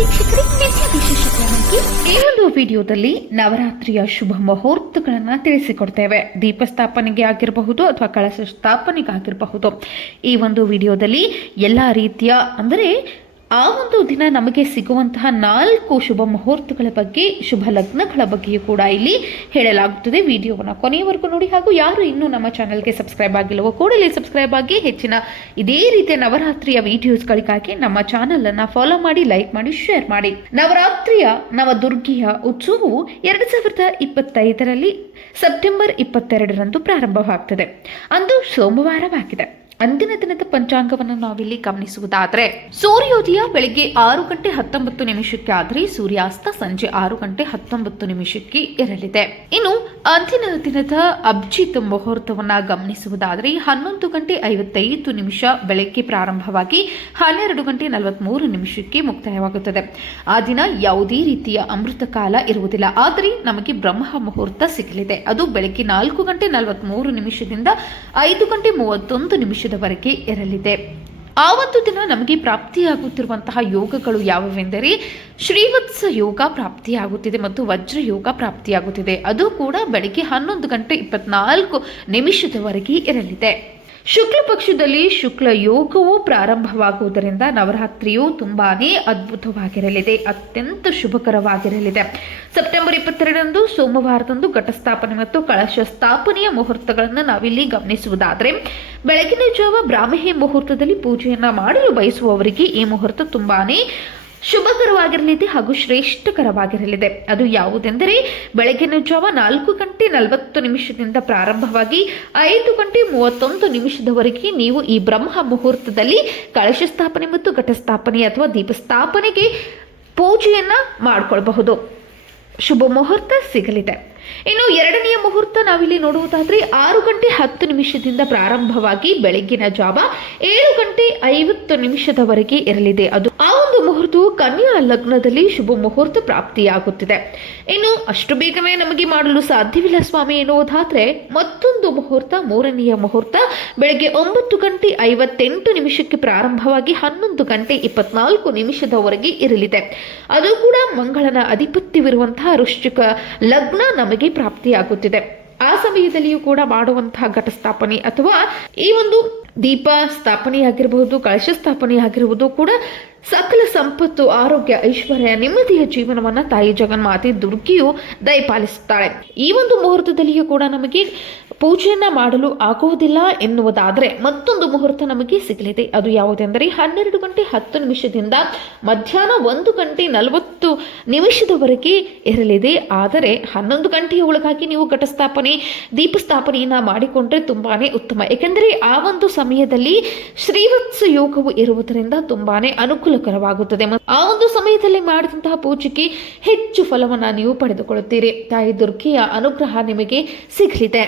ವೀಕ್ಷಕರಿಗೆ ವಿಶೇಷ ಕ್ರಮಕ್ಕೆ ಈ ಒಂದು ವಿಡಿಯೋದಲ್ಲಿ ನವರಾತ್ರಿಯ ಶುಭ ಮುಹೂರ್ತಗಳನ್ನು ತಿಳಿಸಿಕೊಡ್ತೇವೆ. ದೀಪಸ್ಥಾಪನೆಗೆ ಆಗಿರಬಹುದು ಅಥವಾ ಕಳಶ ಸ್ಥಾಪನೆಗೆ ಆಗಿರಬಹುದು. ಈ ಒಂದು ವಿಡಿಯೋದಲ್ಲಿ ಎಲ್ಲ ರೀತಿಯ ಅಂದರೆ ಆ ಒಂದು ದಿನ ನಮಗೆ ಸಿಗುವಂತಹ 4 ಶುಭ ಮುಹೂರ್ತಗಳ ಬಗ್ಗೆ, ಶುಭ ಲಗ್ನಗಳ ಬಗ್ಗೆಯೂ ಕೂಡ ಇಲ್ಲಿ ಹೇಳಲಾಗುತ್ತದೆ. ವಿಡಿಯೋವನ್ನು ಕೊನೆಯವರೆಗೂ ನೋಡಿ. ಹಾಗೂ ಯಾರು ಇನ್ನೂ ನಮ್ಮ ಚಾನಲ್ಗೆ ಸಬ್ಸ್ಕ್ರೈಬ್ ಆಗಿಲ್ಲವೋ ಕೂಡಲೇ ಸಬ್ಸ್ಕ್ರೈಬ್ ಆಗಿ ಹೆಚ್ಚಿನ ಇದೇ ರೀತಿಯ ನವರಾತ್ರಿಯ ವಿಡಿಯೋಸ್ಗಳಿಗಾಗಿ ನಮ್ಮ ಚಾನಲನ್ನು ಫಾಲೋ ಮಾಡಿ, ಲೈಕ್ ಮಾಡಿ, ಶೇರ್ ಮಾಡಿ. ನವರಾತ್ರಿಯ ನವದುರ್ಗಿಯ ಉತ್ಸವವು 2025ರಲ್ಲಿ ಸೆಪ್ಟೆಂಬರ್ 22ರಂದು ಪ್ರಾರಂಭವಾಗ್ತದೆ. ಅಂದು ಸೋಮವಾರವಾಗಿದೆ. ಅಂದಿನ ದಿನದ ಪಂಚಾಂಗವನ್ನು ನಾವಿಲ್ಲಿ ಗಮನಿಸುವುದಾದರೆ, ಸೂರ್ಯೋದಯ ಬೆಳಿಗ್ಗೆ 6:19 ಆದರೆ ಸೂರ್ಯಾಸ್ತ ಸಂಜೆ 6:19 ಇರಲಿದೆ. ಇನ್ನು ಅಂದಿನ ದಿನದ ಅಭಿಜಿತ್ ಮುಹೂರ್ತವನ್ನ ಗಮನಿಸುವುದಾದರೆ 11:55 ಬೆಳಗ್ಗೆ ಪ್ರಾರಂಭವಾಗಿ 12:43 ಮುಕ್ತಾಯವಾಗುತ್ತದೆ. ಆ ದಿನ ಯಾವುದೇ ರೀತಿಯ ಅಮೃತ ಕಾಲ ಇರುವುದಿಲ್ಲ. ಆದರೆ ನಮಗೆ ಬ್ರಹ್ಮ ಮುಹೂರ್ತ ಸಿಗಲಿದೆ. ಅದು ಬೆಳಗ್ಗೆ 4:43 5:31 ವರೆಗೆ ಇರಲಿದೆ. ಆ ಒಂದು ದಿನ ನಮಗೆ ಪ್ರಾಪ್ತಿಯಾಗುತ್ತಿರುವಂತಹ ಯೋಗಗಳು ಯಾವುವೆಂದರೆ, ಶ್ರೀವತ್ಸ ಯೋಗ ಪ್ರಾಪ್ತಿಯಾಗುತ್ತಿದೆ ಮತ್ತು ವಜ್ರ ಯೋಗ ಪ್ರಾಪ್ತಿಯಾಗುತ್ತಿದೆ. ಅದು ಕೂಡ ಬೆಳಗ್ಗೆ 11:24 ವರೆಗೆ ಇರಲಿದೆ. ಶುಕ್ಲ ಪಕ್ಷದಲ್ಲಿ ಶುಕ್ಲ ಯೋಗವು ಪ್ರಾರಂಭವಾಗುವುದರಿಂದ ನವರಾತ್ರಿಯು ತುಂಬಾನೇ ಅದ್ಭುತವಾಗಿರಲಿದೆ, ಅತ್ಯಂತ ಶುಭಕರವಾಗಿರಲಿದೆ. ಸೆಪ್ಟೆಂಬರ್ 22ರಂದು ಸೋಮವಾರದಂದು ಘಟಸ್ಥಾಪನೆ ಮತ್ತು ಕಳಶ ಸ್ಥಾಪನೆಯ ಮುಹೂರ್ತಗಳನ್ನು ನಾವಿಲ್ಲಿ ಗಮನಿಸುವುದಾದರೆ, ಬೆಳಗಿನ ಜಾವ ಬ್ರಾಹ್ಮಿ ಮುಹೂರ್ತದಲ್ಲಿ ಪೂಜೆಯನ್ನ ಮಾಡಲು ಬಯಸುವವರಿಗೆ ಈ ಮುಹೂರ್ತ ತುಂಬಾನೇ ಶುಭಕರವಾಗಿರಲಿದೆ ಹಾಗೂ ಶ್ರೇಷ್ಠಕರವಾಗಿರಲಿದೆ. ಅದು ಯಾವುದೆಂದರೆ, ಬೆಳಗಿನ ಜಾವ 4:40 ಪ್ರಾರಂಭವಾಗಿ 5:31 ನೀವು ಈ ಬ್ರಹ್ಮ ಮುಹೂರ್ತದಲ್ಲಿ ಕಳಶ ಸ್ಥಾಪನೆ ಮತ್ತು ಘಟಸ್ಥಾಪನೆ ಅಥವಾ ದೀಪಸ್ಥಾಪನೆಗೆ ಪೂಜೆಯನ್ನ ಮಾಡಿಕೊಳ್ಳಬಹುದು. ಶುಭ ಮುಹೂರ್ತ ಸಿಗಲಿದೆ. ಇನ್ನು ಎರಡನೆಯ ಮುಹೂರ್ತ ನಾವಿಲ್ಲಿ ನೋಡುವುದಾದರೆ 6:10 ಪ್ರಾರಂಭವಾಗಿ ಬೆಳಗಿನ ಜಾವ 7:50 ವರೆಗೆ ಇರಲಿದೆ. ಅದು ಆ ಒಂದು ಮುಹೂರ್ತವು ಕನ್ಯಾ ಲಗ್ನದಲ್ಲಿ ಶುಭ ಮುಹೂರ್ತ ಪ್ರಾಪ್ತಿಯಾಗುತ್ತಿದೆ. ಇನ್ನು ಅಷ್ಟು ಬೇಗನೆ ನಮಗೆ ಮಾಡಲು ಸಾಧ್ಯವಿಲ್ಲ ಸ್ವಾಮಿ ಎನ್ನುವುದಾದ್ರೆ, ಮತ್ತೊಂದು ಮುಹೂರ್ತ, ಮೂರನೆಯ ಮುಹೂರ್ತ ಬೆಳಗ್ಗೆ 9:58 ಪ್ರಾರಂಭವಾಗಿ 11:24 ವರೆಗೆ ಇರಲಿದೆ. ಅದು ಕೂಡ ಮಂಗಳನ ಆಧಿಪತ್ಯವಿರುವಂತಹ ವೃಶ್ಚಿಕ ಲಗ್ನ ನಮಗೆ ಪ್ರಾಪ್ತಿಯಾಗುತ್ತಿದೆ. ಆ ಸಮಯದಲ್ಲಿಯೂ ಕೂಡ ಮಾಡುವಂತಹ ಘಟಸ್ಥಾಪನೆ ಅಥವಾ ಈ ಒಂದು ದೀಪ ಸ್ಥಾಪನೆಯಾಗಿರಬಹುದು, ಕಳಶ ಸ್ಥಾಪನೆಯಾಗಿರುವುದು ಕೂಡ ಸಕಲ ಸಂಪತ್ತು, ಆರೋಗ್ಯ, ಐಶ್ವರ್ಯ, ನೆಮ್ಮದಿಯ ಜೀವನವನ್ನ ತಾಯಿ ಜಗನ್ಮಾತೆ ದುರ್ಗಿಯು ದಯಪಾಲಿಸುತ್ತಾಳೆ. ಈ ಒಂದು ಮುಹೂರ್ತದಲ್ಲಿಯೂ ಕೂಡ ನಮಗೆ ಪೂಜೆಯನ್ನ ಮಾಡಲು ಆಗುವುದಿಲ್ಲ ಎನ್ನುವುದಾದರೆ ಮತ್ತೊಂದು ಮುಹೂರ್ತ ನಮಗೆ ಸಿಗಲಿದೆ. ಅದು ಯಾವುದೆಂದರೆ 12:10 ಮಧ್ಯಾಹ್ನ 1:40 ವರೆಗೆ ಇರಲಿದೆ. ಆದರೆ 11 ಗಂಟೆಯ ಒಳಗಾಗಿ ನೀವು ಘಟಸ್ಥಾಪನೆ, ದೀಪಸ್ಥಾಪನೆಯನ್ನ ಮಾಡಿಕೊಂಡ್ರೆ ತುಂಬಾನೇ ಉತ್ತಮ. ಏಕೆಂದರೆ ಆ ಒಂದು ಸಮಯದಲ್ಲಿ ಶ್ರೀವತ್ಸ ಯೋಗವು ಇರುವುದರಿಂದ ತುಂಬಾನೇ ಅನುಕೂಲಕರವಾಗುತ್ತದೆ. ಆ ಒಂದು ಸಮಯದಲ್ಲಿ ಮಾಡಿದಂತಹ ಪೂಜೆಗೆ ಹೆಚ್ಚು ಫಲವನ್ನ ನೀವು ಪಡೆದುಕೊಳ್ಳುತ್ತೀರಿ. ತಾಯಿ ದುರ್ಗೆಯ ಅನುಗ್ರಹ ನಿಮಗೆ ಸಿಗಲಿದೆ.